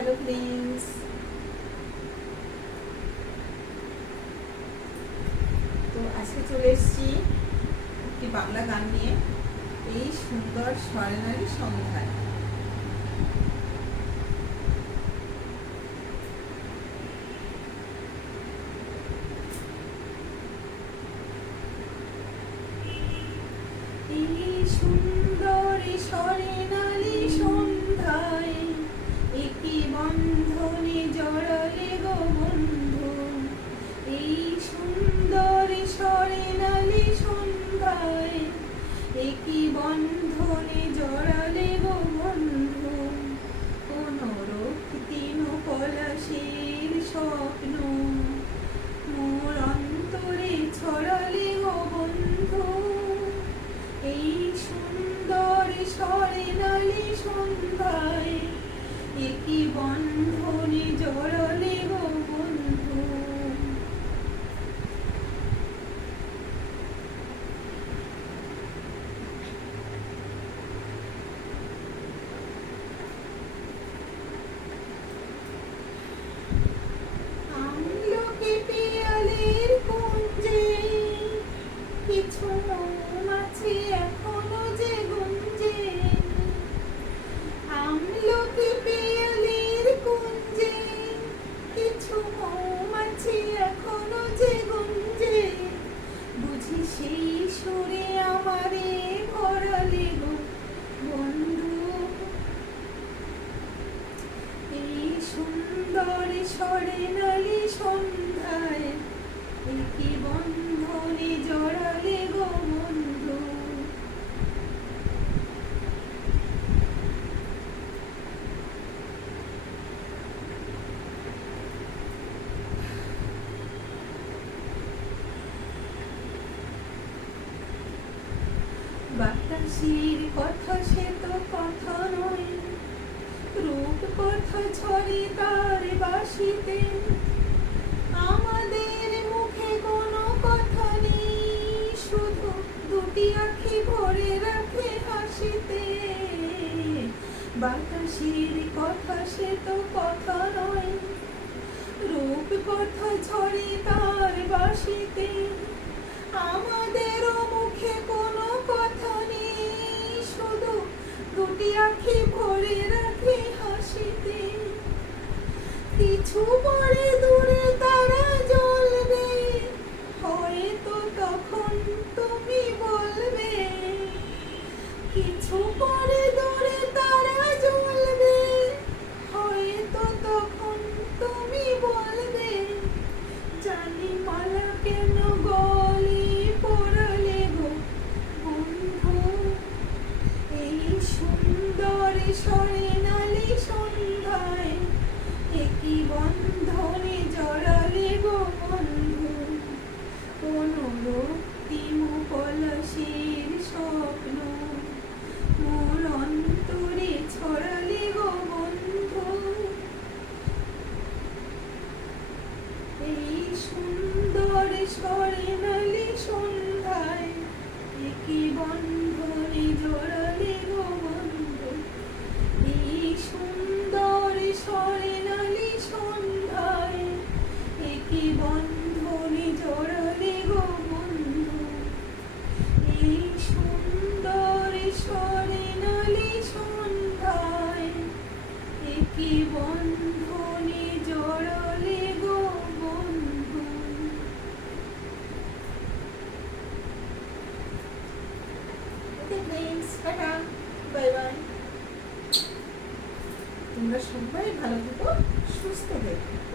Hello friends, তো আজকে চলে এসেছি একটি বাংলা গান নিয়ে। এই সুন্দর স্বর্ণালী সন্ধ্যায়। এই সুন্দর স্বর্ণালী সন্ধ্যায় একই বন্ধনে জড়ালে গো বন্ধু। এই সুন্দর স্বর্ণালী সন্ধ্যায় একই বন্ধনে জড়ালে গো বন্ধু। কোন রক্তিম পলাশের স্বপ্ন মোর অন্তরে ছড়ালে গো বন্ধু। এই সুন্দর স্বর্ণালী সন্ধ্যায় একই বন্ধনে জড়ালে গো বন্ধু। আমলকি পিয়ালির কুঞ্জে কিছু মৌমাছি এখনো যে গুঞ্জে। আমলকি পিয়ালির কুঞ্জে কিছু মৌমাছি এখনো যে গুঞ্জে। বুঝি সেই সুরে আমারে ভরালে গো বন্ধু। এই সুন্দর স্বর্ণালী সন্ধ্যায় একই বন্ধনে জড়ালে গো বন্ধু। বাতাসের কথা সে তো কথা নয়, রূপ কথা ছড়ে তার বাঁশিতে। আমাদের মুখে কোনো কথা নেই, শুধু দুটি আঁখি ভরে রাখে হাসিতে। বাতাসের কথা সে তো কথা নয়, রূপ কথা ছড়ে তার বাঁশিতে। আমাদেরও মুখে কোনো কথা নেই, শুধু দুটি আঁখি ভরে রাখে হাসিতে। কিছু পরে দূরে তারা জ্বলবে, হয়তো তখন তুমি বলবে। কিছু পরে দূরে তারা জ্বলবে, হয়তো তখন তুমি বলবে। জানি মালা কেন গলে পড়ালে গো বন্ধু। এই সুন্দর স্বর্ণালী সন্ধ্যায় একই বন্ধনে জড়ালে গো বন্ধু। কোন রক্তিম পলাশের স্বপ্ন মোর অন্তরে ছড়ালে গো বন্ধু। এই সুন্দর স্বর্ণালী সন্ধ্যায় একই বন্ধনে জড়ালে গো বন্ধু। এই সুন্দর স্বর্ণালী সন্ধ্যায় একই বন্ধনে জড়ালে গো বন্ধু। এই সুন্দর স্বর্ণালী সন্ধ্যায় একই বন্ধনে জড়ালে গো বন্ধু। Tata, bye bye. তোমরা সবাই ভালো থেকো, সুস্থ থেকো।